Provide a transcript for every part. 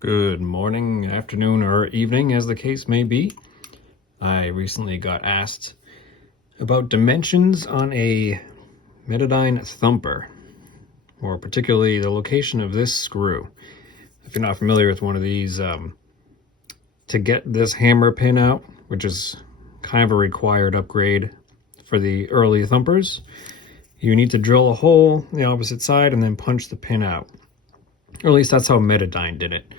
Good morning, afternoon, or evening, as the case may be. I recently got asked about dimensions on a Metadyne Thumper, or particularly the location of this screw. If you're not familiar with one of these, to get this hammer pin out, which is kind of a required upgrade for the early Thumpers, you need to drill a hole in the opposite side and then punch the pin out. Or at least that's how Metadyne did it.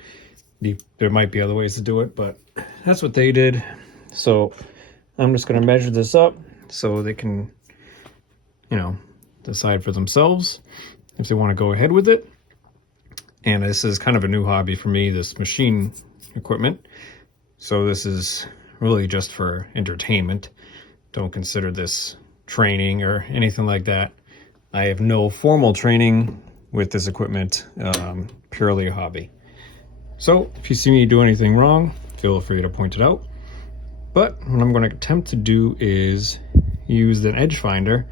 There might be other ways to do it, but that's what they did. So I'm just going to measure this up so they can, decide for themselves if they want to go ahead with it. And this is kind of a new hobby for me, this machine equipment. So this is really just for entertainment. Don't consider this training or anything like that. I have no formal training with this equipment, purely a hobby. So if you see me do anything wrong, feel free to point it out. But what I'm going to attempt to do is use an edge finder,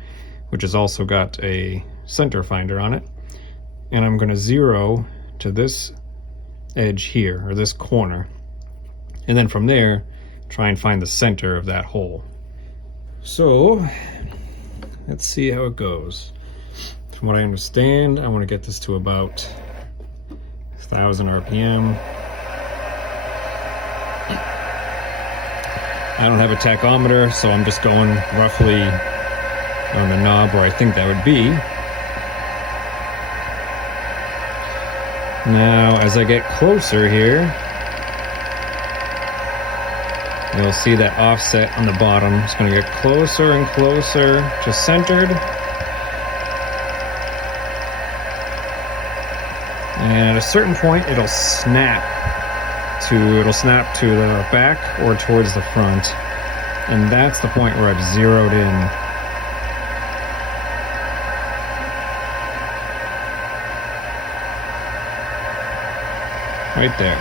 which has also got a center finder on it. And I'm going to zero to this edge here, or this corner. And then from there, try and find the center of that hole. So let's see how it goes. From what I understand, I want to get this to about 1,000 RPM. I don't have a tachometer, so I'm just going roughly on the knob where I think that would be. Now, as I get closer here, you'll see that offset on the bottom. It's going to get closer and closer to centered. And at a certain point, it'll snap to the back or towards the front. And that's the point where I've zeroed in. Right there.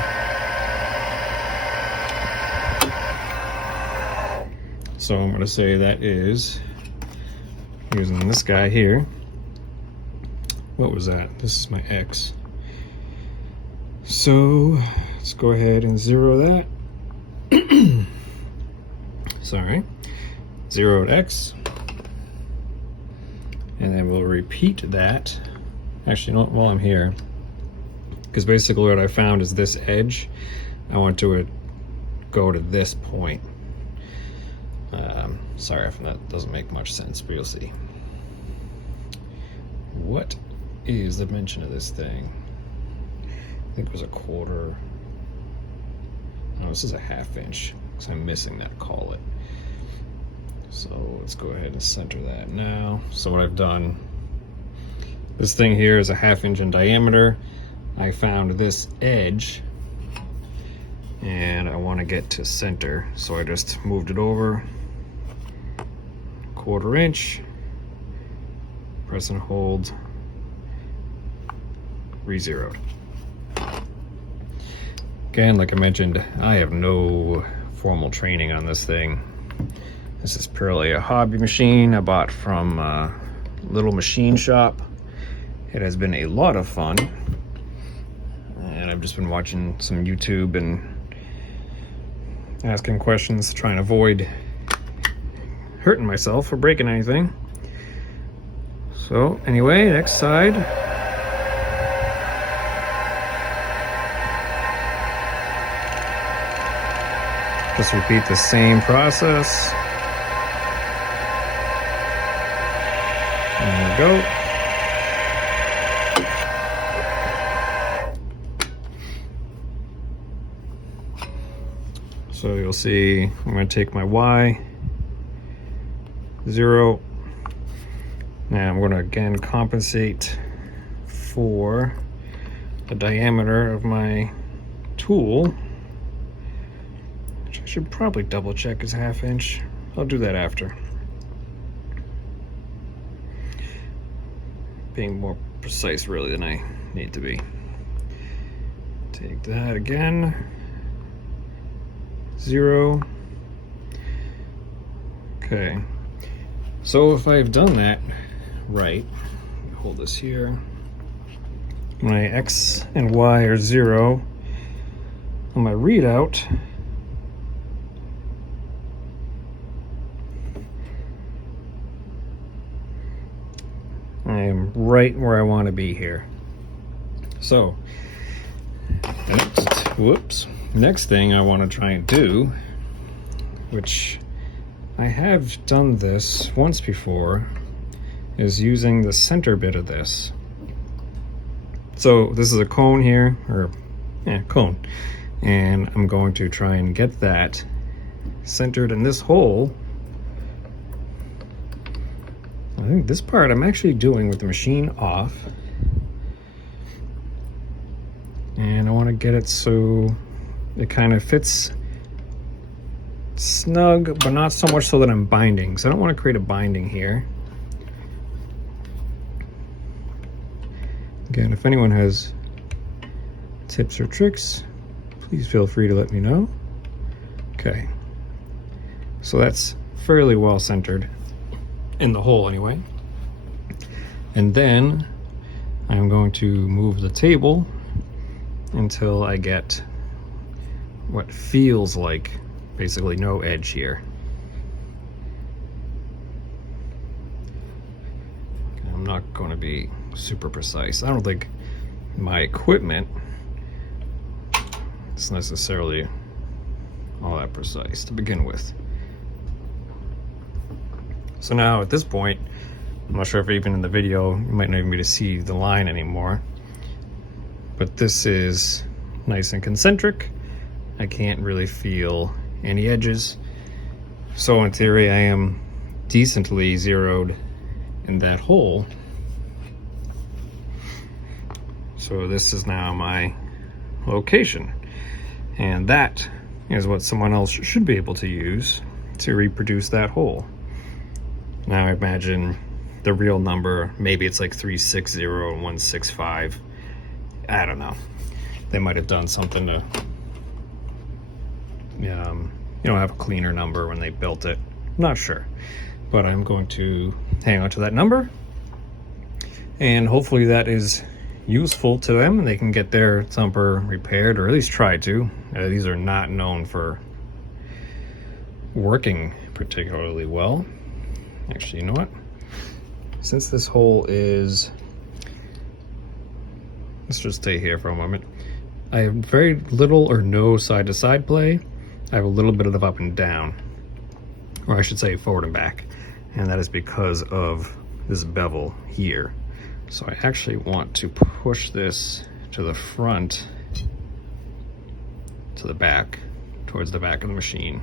So I'm going to say that is, using this guy here. What was that? This is my X. So let's go ahead and zero that. Sorry. Zero at X. And then we'll repeat that. Actually, not while I'm here. Because basically what I found is this edge. I want to go to this point. Sorry if that doesn't make much sense, but you'll see. What is the dimension of this thing? I think it was a quarter. No, this is a 1/2 inch because I'm missing that collet. So let's go ahead and center that now. So what I've done, this thing here is a 1/2 inch in diameter. I found this edge and I want to get to center. So I just moved it over 1/4 inch, press and hold, re-zeroed. Again, like I mentioned, I have no formal training on this thing. This is purely a hobby machine I bought from a little machine shop. It has been a lot of fun. And I've just been watching some YouTube and asking questions to try and avoid hurting myself or breaking anything. So anyway, next side. Just repeat the same process. There we go. So you'll see, I'm going to take my Y, 0. Now I'm going to again compensate for the diameter of my tool. I should probably double check is 1/2 inch. I'll do that after. Being more precise really than I need to be. Take that again. 0. Okay. So if I've done that right, hold this here. My X and Y are 0. on my readout, I am right where I want to be here. So, next thing I want to try and do, which I have done this once before, is using the center bit of this. So this is a cone here, or yeah, cone. And I'm going to try and get that centered in this hole. I think this part I'm actually doing with the machine off. And I want to get it so it kind of fits snug, but not so much so that I'm binding. So I don't want to create a binding here. Again, if anyone has tips or tricks, please feel free to let me know. Okay, so that's fairly well centered in the hole anyway. And then I'm going to move the table until I get what feels like basically no edge here. I'm not going to be super precise. I don't think my equipment is necessarily all that precise to begin with. So now at this point, I'm not sure if even in the video you might not even be able to see the line anymore, but this is nice and concentric. I can't really feel any edges, so in theory I am decently zeroed in that hole. So this is now my location, and that is what someone else should be able to use to reproduce that hole. Now I imagine the real number, maybe it's like 360 and 165. I don't know. They might have done something to have a cleaner number when they built it. I'm not sure, but I'm going to hang on to that number, and hopefully that is useful to them and they can get their thumper repaired, or at least try to. These are not known for working particularly well. Actually, you know what? Since this hole is, let's just stay here for a moment. I have very little or no side-to-side play. I have a little bit of up and down, or I should say forward and back, and that is because of this bevel here. So I actually want to push this to the front, to the back, towards the back of the machine.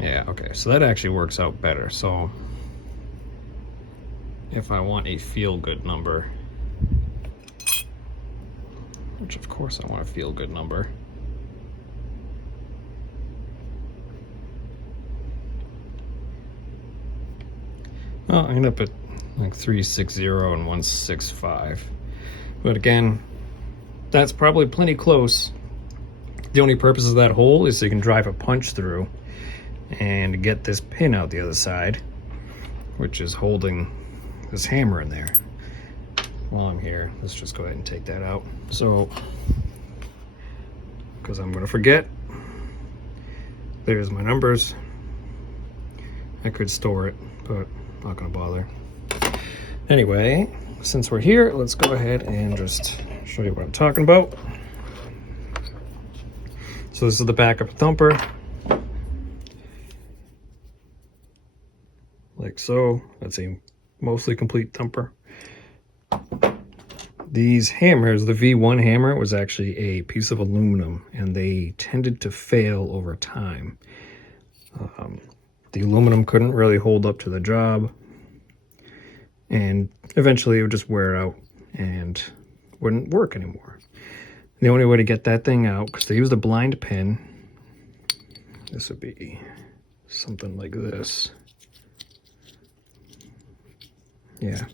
Yeah, okay, so that actually works out better. So if I want a feel-good number, which of course I want a feel-good number, well, I end up at like 360 and 165. But again, that's probably plenty close. The only purpose of that hole is so you can drive a punch through and get this pin out the other side, which is holding this hammer in there. While I'm here, let's just go ahead and take that out. So, because I'm going to forget, there's my numbers. I could store it, but I'm not going to bother. Anyway, since we're here, let's go ahead and just show you what I'm talking about. So this is the back of a thumper. Like so. That's a mostly complete thumper. These hammers, the V1 hammer was actually a piece of aluminum, and they tended to fail over time. The aluminum couldn't really hold up to the job, and eventually it would just wear out and wouldn't work anymore. The only way to get that thing out, because they used a blind pin, this would be something like this. Yeah.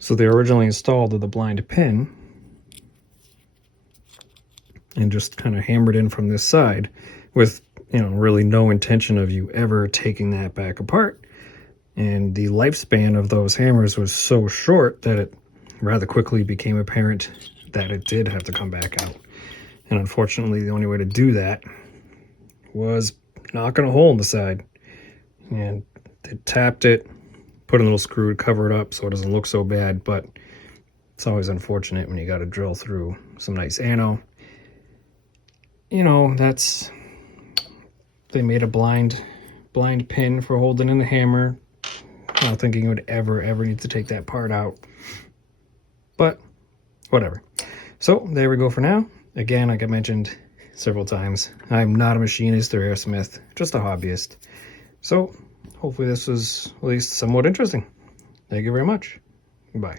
So they originally installed the blind pin and just kind of hammered in from this side with, really no intention of you ever taking that back apart. And the lifespan of those hammers was so short that it rather quickly became apparent that it did have to come back out. And unfortunately, the only way to do that was knocking a hole in the side. And they tapped it, put a little screw to cover it up so it doesn't look so bad, but it's always unfortunate when you got to drill through some nice ano. You know, they made a blind pin for holding in the hammer. Not thinking it would ever need to take that part out, but whatever. So there we go for now. Again, like I mentioned several times, I'm not a machinist or airsmith, just a hobbyist. So hopefully this was at least somewhat interesting. Thank you very much. Bye.